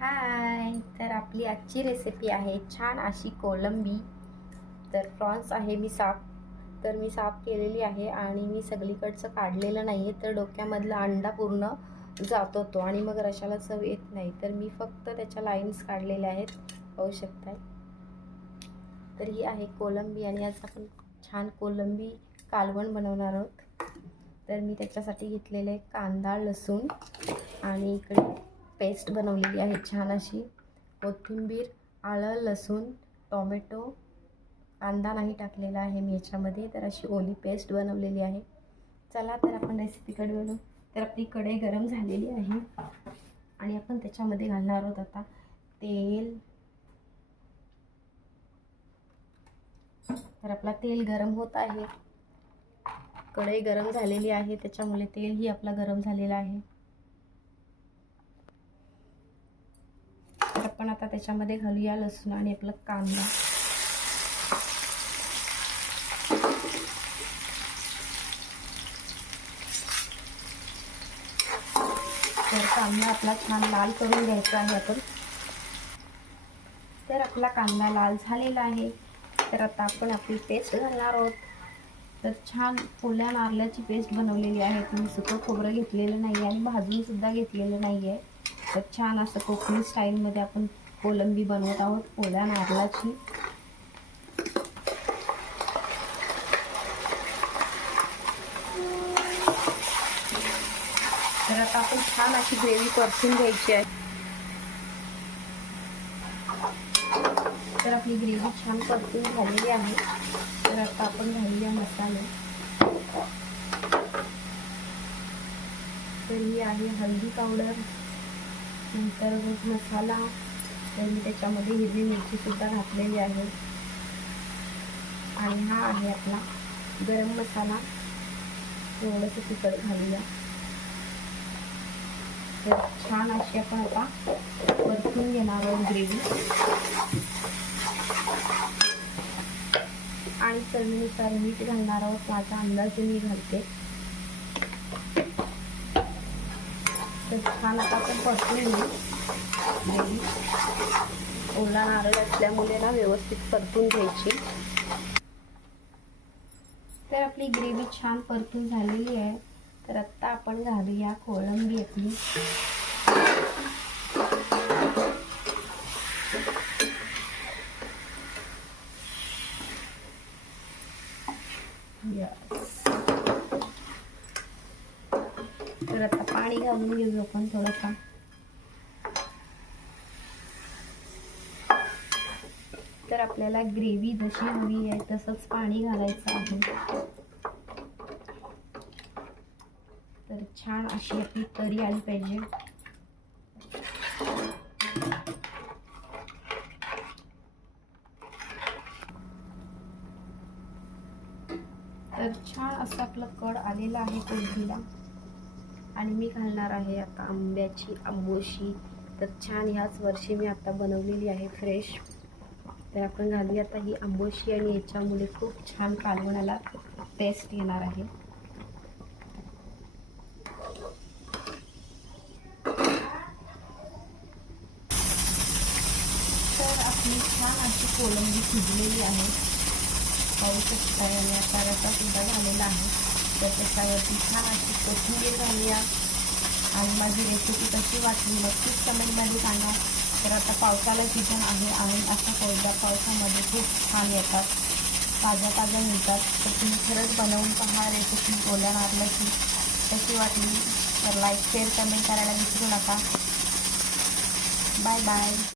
हाय तर आपली आजची रेसिपी आहे छान अशी कोलंबी. तर प्रॉन्स आहे मी साफ तर मी साफ केलेली आहे आणि मी सगळीकडचं काढलेलं नाही आहे तर डोक्यामधला अंडा पूर्ण जातो तो आणि मग रशाला चव येत नाही. तर मी फक्त त्याच्या लाईन्स काढलेल्या आहेत. पाहू शकताय? तर ही आहे कोलंबी आणि आज आपण छान कोलंबी कालवण बनवणार आहोत. तर मी त्याच्यासाठी घेतलेले कांदा लसूण आणि इकडे पेस्ट बनवलेली आहे छान अशी. कोथिंबीर आलं लसूण टोमॅटो कांदा नाही टाकलेला आहे मी याच्यामध्ये तर अशी ओली पेस्ट बनवलेली आहे. चला तर आपण रेसिपीकडे बनवू तर आपली कढई गरम झालेली आहे आणि आपण त्याच्यामध्ये घालणार आहोत आता तेल. तर आपला तेल गरम होत आहे. कढई गरम झालेली आहे त्याच्यामुळे तेलही आपला गरम झालेला आहे तर आपण आता त्याच्यामध्ये घालूया लसूण आणि आपलं कांदा. तर कांदा आपला छान लाल करून घ्यायचा आहे आपण. तर आपला कांदा लाल झालेला आहे. तर आता आपण आपली पेस्ट घालणार आहोत. तर छान ओल्या नारळाची पेस्ट बनवलेली आहे. तुम्ही सुकं खोबरं घेतलेलं नाही आहे आणि भाजून सुद्धा घेतलेलं नाही आहे तर छान असं कोकणी स्टाईलमध्ये आपण कोलंबी बनवत आहोत. ओल्या नारळाची. तर आता आपण छान अशी ग्रेव्ही परतून घ्यायची आहे. तर आपली ग्रेव्ही छान परतून झालेली आहे. तर आता आपण घालूया मसाले. तर ही आहे हळदी पावडर. नंतर मग मसाला तर मी त्याच्यामध्ये हिरवी मिरचीसुद्धा घातलेली आहे. आणि हा आहे आपला गरम मसाला. थोडंसं तिखट घालूया. तर छान अशी आपण आता परतून घेणार आहोत ग्रेव्ही आणि चवीनुसार मीठ घालणार आहोत. माझा अंदाज मी घालते. तर छान आता आपण परतून घेऊ ओला नारळ असल्यामुळे ना व्यवस्थित परतून घ्यायची. तर आपली ग्रेव्ही छान परतून झालेली आहे. तर आत्ता आपण घालूया कोळंबी आपली Yes. तर आता पाणी घालून घेऊ आपण थोडंसं तर आपल्याला ग्रेव्ही जशी हवी आहे तसंच पाणी घालायचं आहे. तर छान अशी आपली तरी आली पाहिजे. तर छान असं आपलं कड आलेलं आहे कोलबीला आणि मी घालणार आहे आता आंब्याची आंबोशी. तर छान ह्याच वर्षी मी आता बनवलेली आहे फ्रेश तर आपण घालू आता ही आंबोशी आणि याच्यामुळे खूप छान कालवणाला टेस्ट येणार आहे. तर आपली छान अशी कोलंबी शिजलेली आहे. पाहू शकता आणि आता रसा सुद्धा झालेला आहे. तर त्याच्यावरती छान अशी कोथिंबीर घालूया आणि माझी रेसिपी कशी वाटली नक्कीच कमेंटमध्ये सांगा. तर आता पावसाला सीझन आहे आणि अशा कोरड्या पावसामध्ये खूप छान येतात. ताज्या ताज्या मिळतात. तर तुम्ही खरंच बनवून पहा रेसिपी बोलणार नारळाची. कशी वाटली? तर लाईक शेअर कमेंट करायला विसरू नका. Bye bye